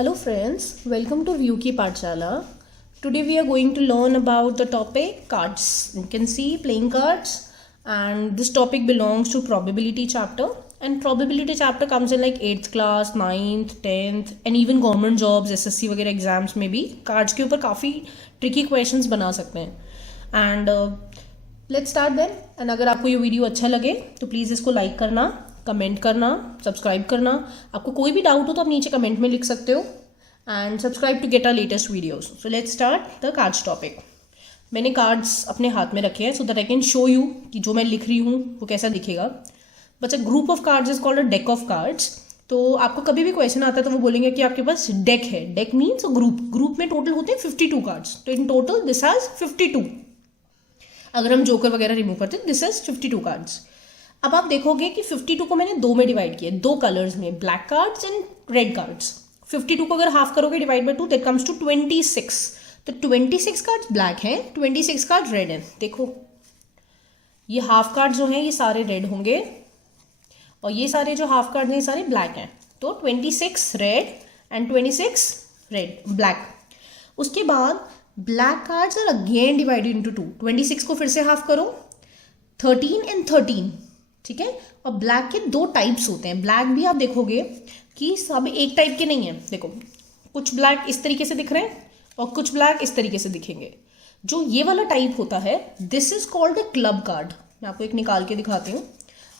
Hello friends, welcome to Vyuki Pathshala. Today we are going to learn about the topic cards. You can see playing cards, and this topic belongs to probability chapter, and probability chapter comes in like 8th class, 9th, 10th and even government jobs, SSC वगैरह exams में भी cards के ऊपर काफ़ी tricky questions बना सकते हैं. And let's start then. एंड अगर आपको ये वीडियो अच्छा लगे तो प्लीज़ इसको लाइक करना, कमेंट करना, सब्सक्राइब करना. आपको कोई भी डाउट हो तो आप नीचे कमेंट में लिख सकते हो. And subscribe to get our latest videos. So let's start the cards topic. मैंने कार्ड्स अपने हाथ में रखे हैं so that I can show you कि जो मैं लिख रही हूँ वो कैसा दिखेगा. But a group of cards is called a deck of cards. तो आपको कभी भी क्वेश्चन आता है तो वो बोलेंगे कि आपके पास डेक है. डेक मीन्स ग्रुप में टोटल होते हैं 52 कार्ड्स. तो इन टोटल दिस हैज 52. अगर हम जोकर वगैरह रिमूव करते हैं दिस हैज 52 कार्ड्स. अब आप देखोगे कि 52 को मैंने दो में डिवाइड किया, दो कलर्स में, black cards and red cards. 52 को अगर हाफ करोगे divide by 2 that comes to 26. तो 26 कार्ड्स ब्लैक हैं, 26 कार्ड रेड हैं. देखो ये हाफ कार्ड जो हैं ये सारे रेड होंगे और ये सारे जो हाफ कार्ड हैं ये सारे ब्लैक हैं. तो 26 रेड एंड 26 रेड ब्लैक. उसके बाद black cards are again divided into 2. 26 को फिर से हाफ करो, 13 एंड 13. ठीक है. और ब्लैक के दो टाइप्स होते हैं. ब्लैक भी आप देखोगे कि सब एक टाइप के नहीं है. देखो कुछ ब्लैक इस तरीके से दिख रहे हैं और कुछ ब्लैक इस तरीके से दिखेंगे. जो ये वाला टाइप होता है this is called the club card. मैं आपको एक निकाल के दिखाती हूँ.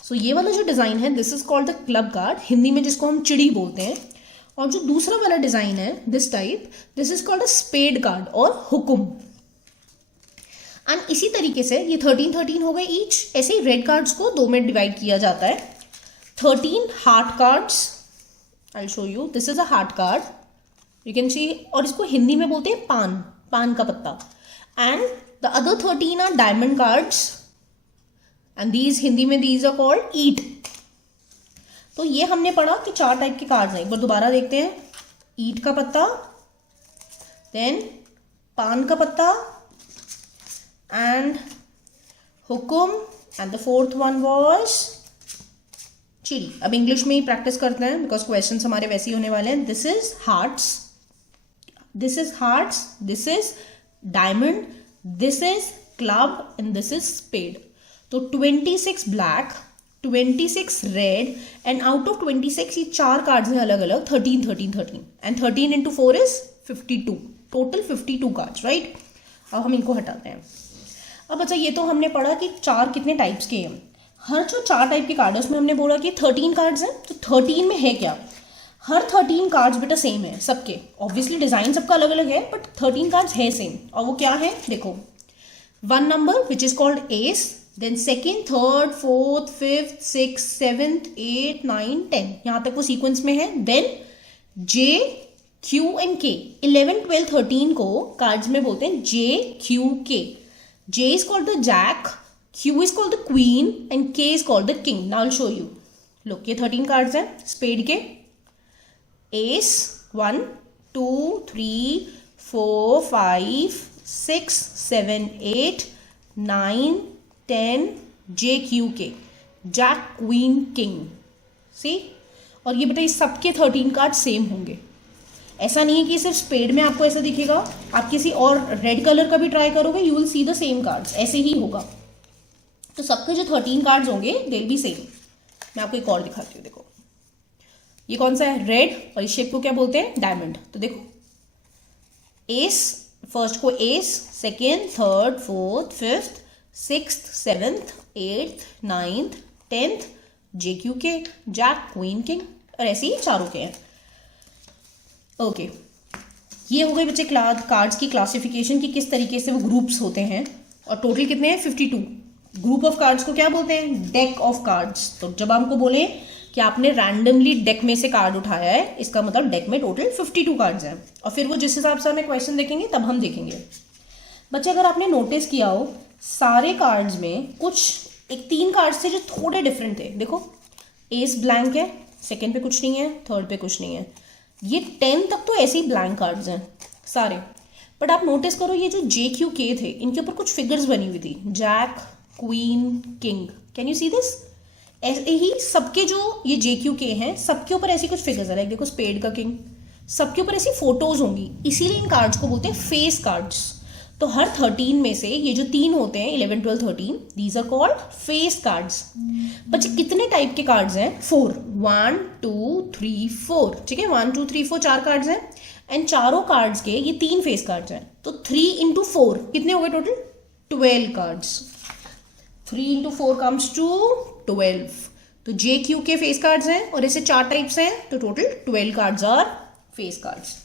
सो ये वाला जो डिजाइन है this is called the club card, Hindi में जिसको हम चिड़ी बोलते हैं. और जो दूसरा वाला डिजाइन है this type, this is called a spade card और हुकुम. एंड इसी तरीके से ये 13 हो गए ईच. ऐसे ही रेड कार्ड्स को दो में डिवाइड किया जाता है. 13 heart cards. I show you. This is a heart card, you can see. और इसको हिंदी में बोलते हैं पान का पत्ता. And the other 13 are diamond cards and these Hindi में दीज आर कॉल्ड ईट. तो ये हमने पढ़ा कि चार टाइप के कार्ड्स हैं. एक बार दोबारा देखते हैं. ईट का पत्ता, देन पान का पत्ता and Hukum, and the fourth one was चिड़ी. अब इंग्लिश में ही प्रैक्टिस करते हैं बिकॉज क्वेश्चंस हमारे वैसे ही होने वाले हैं. This is hearts, this is hearts, this is diamond, this is club and this is spade. तो 26 black, 26 red and out of 26 ये चार कार्ड्स हैं अलग अलग. 13 and 13 into 4 is 52. Total 52 cards, right. अब हम इनको हटाते हैं. अब अच्छा ये तो हमने पढ़ा कि चार कितने टाइप्स के हैं. हर जो चार टाइप के कार्ड है उसमें हमने बोला कि 13 कार्ड्स हैं. तो 13 में है क्या? हर 13 कार्ड्स बेटा सेम है सबके. ऑब्वियसली डिजाइन सबका अलग अलग है बट 13 कार्ड्स है सेम. और वो क्या है देखो. 1 number which is called ace, then second, third, fourth, fifth, six, seventh, 8, 9, 10. यहाँ तक वो सीक्वेंस में है. देन जे, क्यू एंड के. 11, 12, 13 को कार्ड्स में बोलते हैं जे, क्यू, के. J is called the jack, Q is called the queen and K is called the king. Now I'll show you. Look, ये 13 cards हैं स्पेड के. Ace 1, 2, 3, 4, 5, 6, 7, 8, 9, 10, J, Q, K. Jack, Queen, King. See? और ये बेटा ये सबके 13 card same होंगे. ऐसा नहीं है कि सिर्फ स्पेड में आपको ऐसा दिखेगा. आप किसी और रेड कलर का भी ट्राई करोगे you will see the same cards. ऐसे ही होगा. तो सबके जो 13 कार्ड्स होंगे दे विल बी सेम. मैं आपको एक और दिखाती हूँ. देखो ये कौन सा है? रेड. और इस शेप को क्या बोलते हैं? डायमंड. तो देखो एस, फर्स्ट को S, second, third, fourth, fifth, sixth, seventh, eighth, ninth, 10th जे, क्यू, के, जैक, क्वीन, किंग. और ऐसे ही चारों के हैं. ओके ये हो गई बच्चे कार्ड्स की क्लासिफिकेशन कि किस तरीके से वो ग्रुप्स होते हैं. और टोटल कितने हैं? 52. ग्रुप ऑफ कार्ड्स को क्या बोलते हैं? Deck of cards. तो जब हमको बोले कि आपने रैंडमली डेक में से कार्ड उठाया है इसका मतलब डेक में टोटल 52 कार्ड्स हैं. और फिर वो जिस हिसाब से हमें क्वेश्चन देखेंगे तब हम देखेंगे. बच्चे अगर आपने नोटिस किया हो सारे कार्ड्स में कुछ एक 3 कार्ड्स थे जो थोड़े डिफरेंट थे. देखो एस ब्लैंक है, सेकेंड पे कुछ नहीं है, थर्ड पे कुछ नहीं है. ये 10 तक तो ऐसे ही ब्लैंक कार्ड्स हैं सारे. बट आप नोटिस करो ये जो जे, क्यू, के थे इनके ऊपर कुछ फिगर्स बनी हुई थी. Jack, queen, king. Can you see this? ऐसे ही सबके जो ये जे, क्यू, के हैं सबके ऊपर ऐसी कुछ फिगर्स है. लाइक देखो स्पेड का किंग, सबके ऊपर ऐसी फोटोज होंगी, इसीलिए इन कार्ड्स को बोलते हैं फेस कार्ड्स। तो हर 13 में से ये जो 3 होते हैं 11, 12, 13, these are called face cards. बच्चे कितने टाइप के कार्ड्स हैं? 4, 1 2 3 4, ठीक है, 1 2 3 4 4 कार्ड्स हैं, एंड चारों कार्ड्स के ये 3 फेस कार्ड्स हैं। तो 3 into 4 कितने हो गए total? 12 cards. 3 into 4 comes to 12। तो JQ के फेस कार्ड्स हैं और ऐसे 4 टाइप्स हैं, तो total 12 cards are face cards.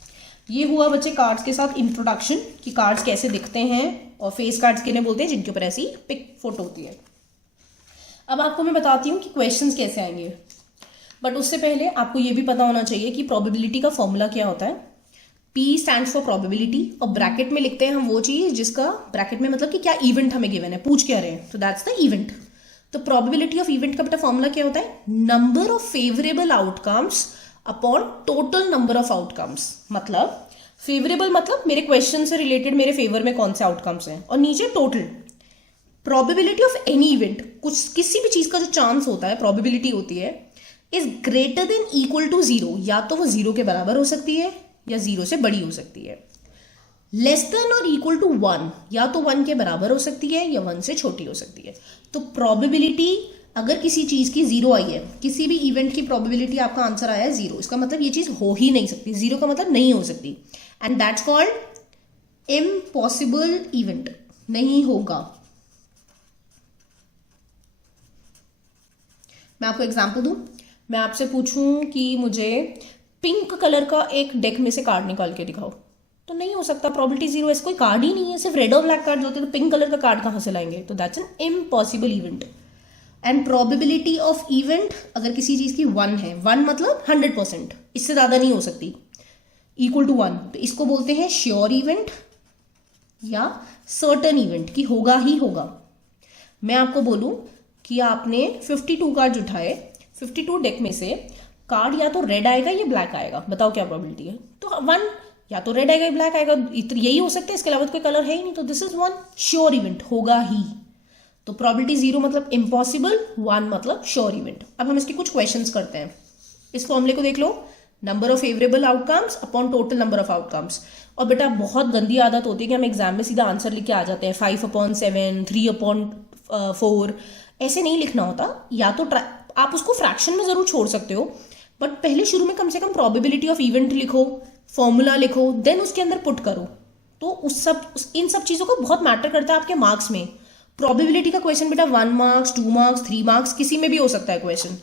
ये हुआ बच्चे कार्ड्स के साथ इंट्रोडक्शन कि कार्ड्स कैसे दिखते हैं, और फेस कार्ड्स किन्हें बोलते हैं? जिनके ऊपर ऐसी पिक फोटो होती है। अब आपको मैं बताती हूँ कि क्वेश्चंस कैसे आएंगे, बट उससे पहले आपको ये भी पता होना चाहिए कि प्रोबेबिलिटी का फॉर्मूला क्या होता है। P स्टैंड्स फॉर प्रोबेबिलिटी, और ब्रैकेट में लिखते हैं हम वो चीज जिसका, ब्रैकेट में मतलब कि क्या इवेंट हमें गिवन है, पूछ क्या रहे हैं, तो दैट्स द इवेंट। तो प्रोबेबिलिटी ऑफ इवेंट का बेटा फॉर्मूला क्या होता है? Number of favourable outcomes upon total number of outcomes. मतलब फेवरेबल मतलब मेरे क्वेश्चन से रिलेटेड मेरे फेवर में कौन से आउटकम्स हैं, और नीचे total. Probability of any event, कुछ किसी भी चीज का जो चांस होता है, प्रोबेबिलिटी होती है, is greater than equal to 0, या तो वो 0 के बराबर हो सकती है या 0 से बड़ी हो सकती है। लेस देन और इक्वल टू 1, या तो 1 के बराबर हो सकती है या 1 से छोटी हो सकती है। तो प्रोबेबिलिटी, अगर किसी चीज की 0 आई है, किसी भी इवेंट की प्रोबेबिलिटी आपका आंसर आया है 0, इसका मतलब ये चीज हो ही नहीं सकती। 0 का मतलब नहीं हो सकती, and that's called impossible event, नहीं होगा। मैं आपको एग्जांपल दूं, मैं आपसे पूछूं कि मुझे पिंक कलर का एक डेक में से कार्ड निकाल के दिखाओ, तो नहीं हो सकता, प्रोबेबिलिटी 0 है, कोई कार्ड ही नहीं है, सिर्फ रेड और ब्लैक कार्ड होते हैं, तो पिंक कलर का कार्ड कहां से लाएंगे? तो that's an impossible event. And probability of event, अगर किसी चीज की 1 है, 1 मतलब 100%, इससे ज्यादा नहीं हो सकती, इक्वल टू 1, तो इसको बोलते हैं श्योर इवेंट या सर्टन इवेंट, कि होगा ही होगा। मैं आपको बोलूं कि आपने 52 कार्ड उठाए, 52 डेक में से कार्ड या तो रेड आएगा या ब्लैक आएगा, बताओ क्या प्रोबेबिलिटी है? तो 1, या तो रेड आएगा या ब्लैक आएगा, यही हो सकता है, इसके अलावा कोई कलर है ही नहीं, तो दिस इज 1 श्योर इवेंट, होगा ही। तो प्रोबेबिलिटी 0 मतलब इम्पॉसिबल, 1 मतलब श्योर इवेंट। अब हम इसके कुछ क्वेश्चंस करते हैं। इस फॉर्मूले को देख लो, number of favourable outcomes upon total number of outcomes. और बेटा बहुत गंदी आदत होती है कि हम एग्जाम में सीधा आंसर लिख के आ जाते हैं, 5/7, 3/4, ऐसे नहीं लिखना होता। या तो आप उसको फ्रैक्शन में जरूर छोड़ सकते हो, बट पहले शुरू में कम से कम प्रोबेबिलिटी ऑफ इवेंट लिखो, फॉर्मूला लिखो, देन उसके अंदर पुट करो। तो इन सब चीजों को बहुत मैटर करता है आपके मार्क्स में। प्रोबेबिलिटी का क्वेश्चन बेटा 1 मार्क्स, 2 मार्क्स, 3 मार्क्स, किसी में भी हो सकता है क्वेश्चन,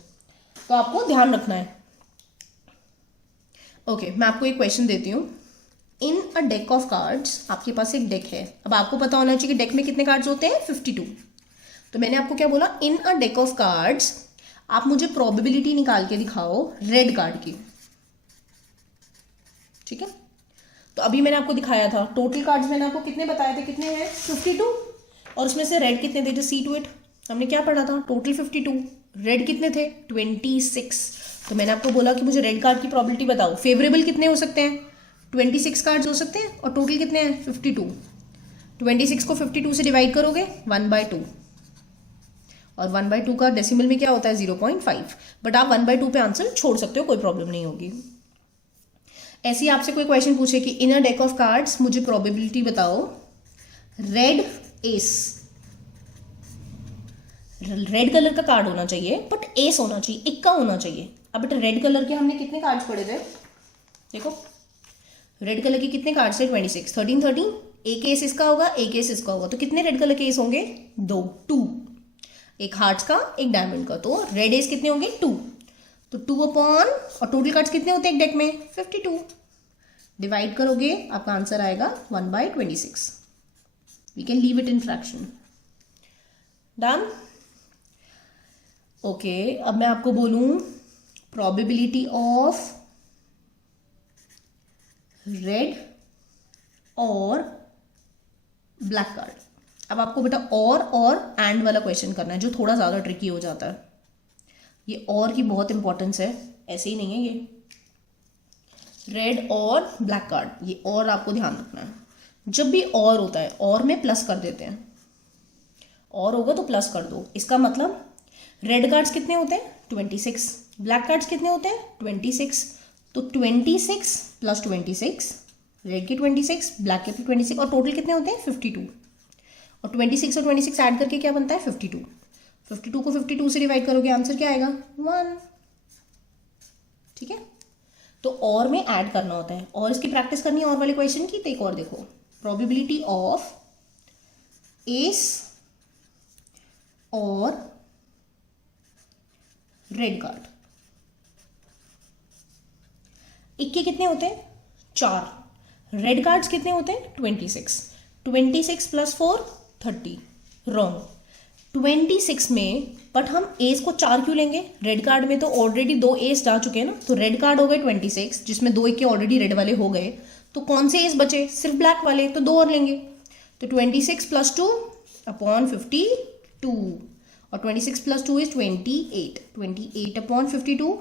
तो आपको ध्यान रखना है। ओके, मैं आपको एक क्वेश्चन देती हूँ। इन अ डेक ऑफ कार्ड्स, आपके पास एक डेक है। अब आपको पता होना चाहिए कि डेक में कितने कार्ड्स होते हैं? 52। तो मैंने आपको क्या बोला? इन अ डेक ऑफ कार्ड्स आप मुझे प्रोबेबिलिटी निकाल के दिखाओ रेड कार्ड की, ठीक है? तो अभी मैंने आपको दिखाया था, टोटल कार्ड्स मैंने आपको कितने बताए थे, कितने हैं? 52, और उसमें से रेड कितने थे? जो सी टू इट, हमने क्या पढ़ा था? टोटल 52, रेड कितने थे? 26। तो मैंने आपको बोला कि मुझे रेड कार्ड की प्रोबेबिलिटी बताओ, फेवरेबल कितने हो सकते हैं? 26 कार्ड्स हो सकते हैं, और टोटल कितने हैं? 52। 26 को 52 से डिवाइड करोगे 1/2, और 1/2 का डेसिमल में क्या होता है? 0.5। बट आप 1/2 पे आंसर छोड़ सकते हो, कोई प्रॉब्लम नहीं होगी। ऐसे ही आपसे कोई क्वेश्चन पूछे कि इन अ डेक ऑफ कार्ड्स मुझे प्रोबेबिलिटी बताओ रेड एस, रेड कलर का कार्ड होना चाहिए, बट एस होना चाहिए, इक्का होना चाहिए। अब बेटा रेड कलर के हमने कितने कार्ड्स पढ़े थे? देखो रेड कलर के कितने कार्ड्स थे? 26, 13, एक एस इसका होगा, एक एस इसका होगा, तो कितने रेड कलर के एस होंगे? 2, एक हार्ट्स का, एक डायमंड का, तो रेड एस कितने होंगे? 2। तो 2 अपॉन, और टोटल कार्ड्स कितने होते हैं एक डेक में? 52। डिवाइड करोगे आपका आंसर आएगा 1/26। We can leave it in fraction. Done? Okay, अब मैं आपको बोलूं प्रोबेबिलिटी ऑफ रेड और ब्लैक कार्ड। अब आपको बेटा और एंड वाला क्वेश्चन करना है, जो थोड़ा ज़्यादा ट्रिकी हो जाता है। ये और की बहुत इंपॉर्टेंस है, ऐसे ही नहीं है ये। रेड और ब्लैक कार्ड, ये और आपको ध्यान रखना है। जब भी और होता है, और में प्लस कर देते हैं, और होगा तो प्लस कर दो। इसका मतलब रेड कार्ड्स कितने होते हैं? 26, ब्लैक कार्ड्स कितने होते हैं? 26, तो 26 प्लस 26, रेड के 26, ब्लैक के 26, और टोटल कितने होते हैं 52, और 26 और 26 ऐड करके क्या बनता है 52। 52 को 52 से डिवाइड करोगे, आंसर क्या आएगा 1। ठीक है, तो और में ऐड करना होता है, और इसकी प्रैक्टिस करनी है और वाले क्वेश्चन की। तो एक और देखो, प्रोबेबिलिटी ऑफ एस और रेड कार्ड, इक्के कितने होते हैं 4, रेड कार्ड्स कितने होते हैं 26, 26 प्लस 4 30, रॉन्ग 26 में, बट हम एस को 4 क्यों लेंगे, रेड कार्ड में तो ऑलरेडी 2 एस जा चुके हैं ना, तो रेड कार्ड हो गए 26 जिसमें 2 इक्के ऑलरेडी रेड वाले हो गए, तो कौन से एस बचे, सिर्फ ब्लैक वाले, तो 2 और लेंगे, तो 26 प्लस 2 अपॉन 52, और 26 प्लस 2 इज 28, 28 अपॉन 52।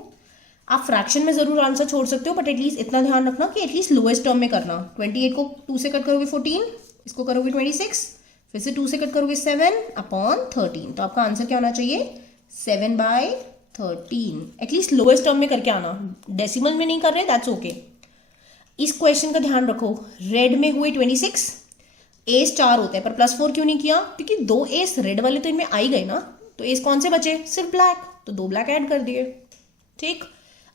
आप फ्रैक्शन में जरूर आंसर छोड़ सकते हो, बट एटलीस्ट इतना ध्यान रखना कि एटलीस्ट लोएस्ट टर्म में करना। 28 को 2 से कट करोगे 14, इसको करोगे 26, फिर से 2 से कट करोगे 7 अपॉन 13, तो आपका आंसर क्या होना चाहिए 7/13। एटलीस्ट लोएस्ट टर्म में करके आना, डेसिमल में नहीं कर रहे, दैट्स ओके। इस क्वेश्चन का ध्यान रखो, रेड में हुए 26, एस 4 होते हैं, पर प्लस 4 क्यों नहीं किया, क्योंकि 2 एस रेड वाले तो इनमें आ ही गए ना, तो एस कौन से बचे, सिर्फ ब्लैक, तो 2 ब्लैक ऐड कर दिए। ठीक,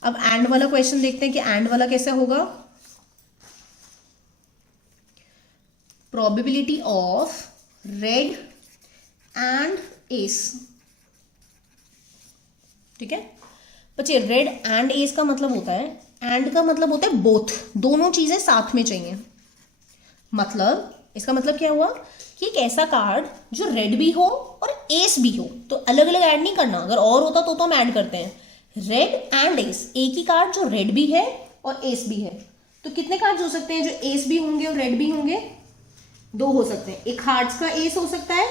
अब एंड वाला क्वेश्चन देखते हैं कि एंड वाला कैसा होगा। Probability of red and S, ठीक है बच्चे, रेड एंड एस का मतलब होता है, एंड का मतलब होता है बोथ, दोनों चीजें साथ में चाहिए। मतलब इसका मतलब क्या हुआ कि एक ऐसा कार्ड जो रेड भी हो और एस भी हो, तो अलग अलग ऐड नहीं करना, अगर और होता तो हम ऐड करते हैं। रेड एंड एस, एक ही कार्ड जो रेड भी है और एस भी है, तो कितने कार्ड्स हो सकते हैं जो एस भी होंगे और रेड भी होंगे, 2 हो सकते हैं, एक हार्ट्स का एस हो सकता है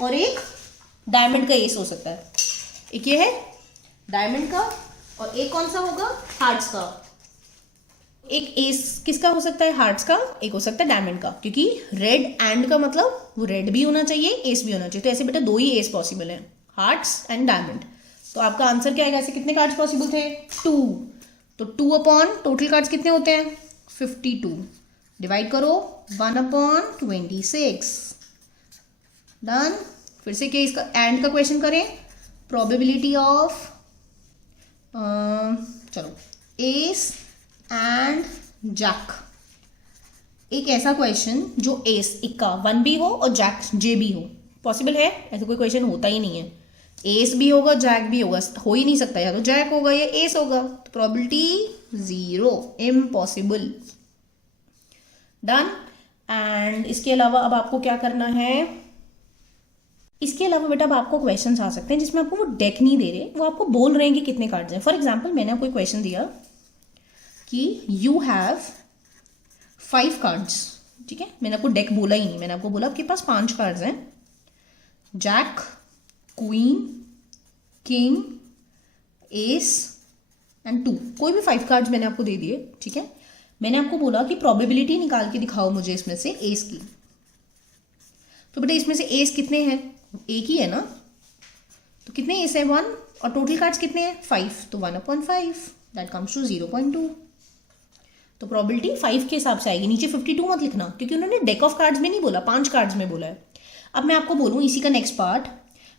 और एक डायमंड का एस हो सकता है। एक ये है डायमंड का और एक कौन सा होगा हार्ट्स का। एक एस किसका हो सकता है, हार्ट्स का, एक हो सकता है डायमंड का, क्योंकि रेड एंड का मतलब वो रेड भी होना चाहिए एस भी होना चाहिए, तो ऐसे बेटा 2 ही एस पॉसिबल है, हार्ट्स एंड डायमंड। तो आपका आंसर क्या आएगा, ऐसे कितने कार्ड्स पॉसिबल थे 2, तो 2 अपॉन टोटल कार्ड्स कितने होते हैं 52, डिवाइड करो 1/26, डन। फिर से क्या इसका एंड का क्वेश्चन करें, प्रोबेबिलिटी ऑफ चलो एस एंड जैक, एक ऐसा क्वेश्चन जो एस इक्का 1 भी हो और जैक जे भी हो, पॉसिबल है, ऐसा कोई क्वेश्चन होता ही नहीं है, एस भी होगा जैक भी होगा, हो ही नहीं सकता, या तो जैक होगा या एस होगा, तो प्रोबेबिलिटी 0, इम्पॉसिबल, डन। एंड इसके अलावा अब आपको क्या करना है, इसके अलावा बेटा अब आपको क्वेश्चंस आ सकते हैं जिसमें आपको वो डेक नहीं दे रहे, वो आपको बोल रहे हैं कि कितने कार्ड्स हैं। फॉर एग्जांपल मैंने आपको क्वेश्चन दिया कि यू हैव 5 कार्ड्स, ठीक है, मैंने आपको डेक बोला ही नहीं, मैंने आपको बोला आपके पास 5 कार्ड्स हैं, jack, queen, king, ace and 2, कोई भी 5 कार्ड्स मैंने आपको दे दिए, ठीक है। मैंने आपको बोला कि प्रोबेबिलिटी निकाल के दिखाओ मुझे इसमें से एस की, तो बेटा इसमें से एस कितने हैं, एक ही है ना, तो कितने एस है 1, और टोटल कार्ड्स कितने हैं 5, तो 1/5, दैट कम्स टू 0.2, तो प्रोबेबिलिटी 5 के हिसाब से आएगी। नीचे 52 मत लिखना, क्योंकि उन्होंने डेक ऑफ कार्ड्स में नहीं बोला, 5 कार्ड्स में बोला है। अब मैं आपको बोलूँ इसी का नेक्स्ट पार्ट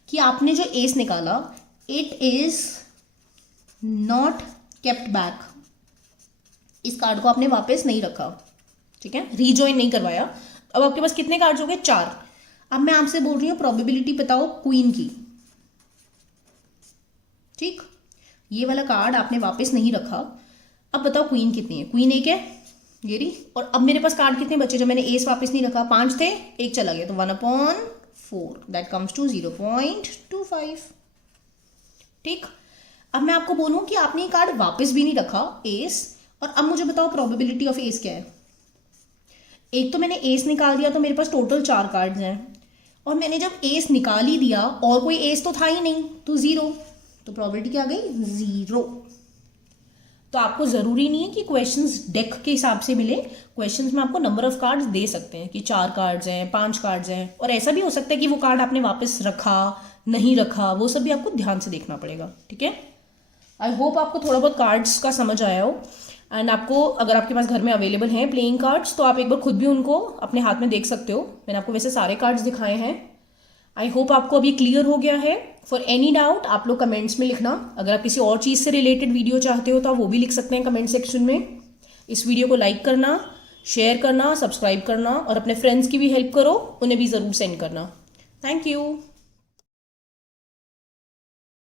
कि आपने जो एस निकाला, it is not kept back, इस कार्ड को आपने वापस नहीं रखा, ठीक है, रीजॉइन नहीं करवाया। अब आपके पास कितने कार्ड्स हो गए 4। अब मैं आपसे बोल रही हूँ प्रोबेबिलिटी बताओ क्वीन की, ठीक, ये वाला कार्ड आपने वापस नहीं रखा, अब बताओ क्वीन कितनी है, क्वीन 1 है ये रही, और अब मेरे पास कार्ड कितने बचे जो मैंने एस वापस नहीं रखा, 5 थे, 1 चला गया, तो 1/4, दैट कम्स टू 0.25, ठीक। अब मैं आपको बोलूं कि आपने ये कार्ड वापस भी नहीं रखा एस, और अब मुझे बताओ प्रोबेबिलिटी ऑफ एस क्या है। एक तो मैंने एस निकाल दिया, तो मेरे पास टोटल 4 कार्ड्स हैं, और मैंने जब एस निकाल ही दिया और कोई एस तो था ही नहीं, तो 0, तो प्रोबेबिलिटी क्या आ गई 0। तो आपको जरूरी नहीं है कि क्वेश्चंस डेक के हिसाब से मिले, क्वेश्चंस में आपको नंबर ऑफ कार्ड्स दे सकते हैं कि 4 कार्ड्स हैं, 5 कार्ड्स हैं, और ऐसा भी हो सकता है कि वो कार्ड आपने वापस रखा नहीं रखा, वो सब भी आपको ध्यान से देखना पड़ेगा, ठीक है। आई होप आपको थोड़ा बहुत कार्ड्स का समझ आया हो। एंड आपको अगर आपके पास घर में अवेलेबल हैं प्लेइंग कार्ड्स तो आप एक बार खुद भी उनको अपने हाथ में देख सकते हो। मैंने आपको वैसे सारे कार्ड्स दिखाए हैं। आई होप आपको अभी क्लियर हो गया है। फॉर एनी डाउट आप लोग कमेंट्स में लिखना। अगर आप किसी और चीज़ से रिलेटेड वीडियो चाहते हो तो आप वो भी लिख सकते हैं कमेंट सेक्शन में। इस वीडियो को लाइक करना, शेयर करना, सब्सक्राइब करना और अपने फ्रेंड्स की भी हेल्प करो, उन्हें भी ज़रूर सेंड करना। Thank you.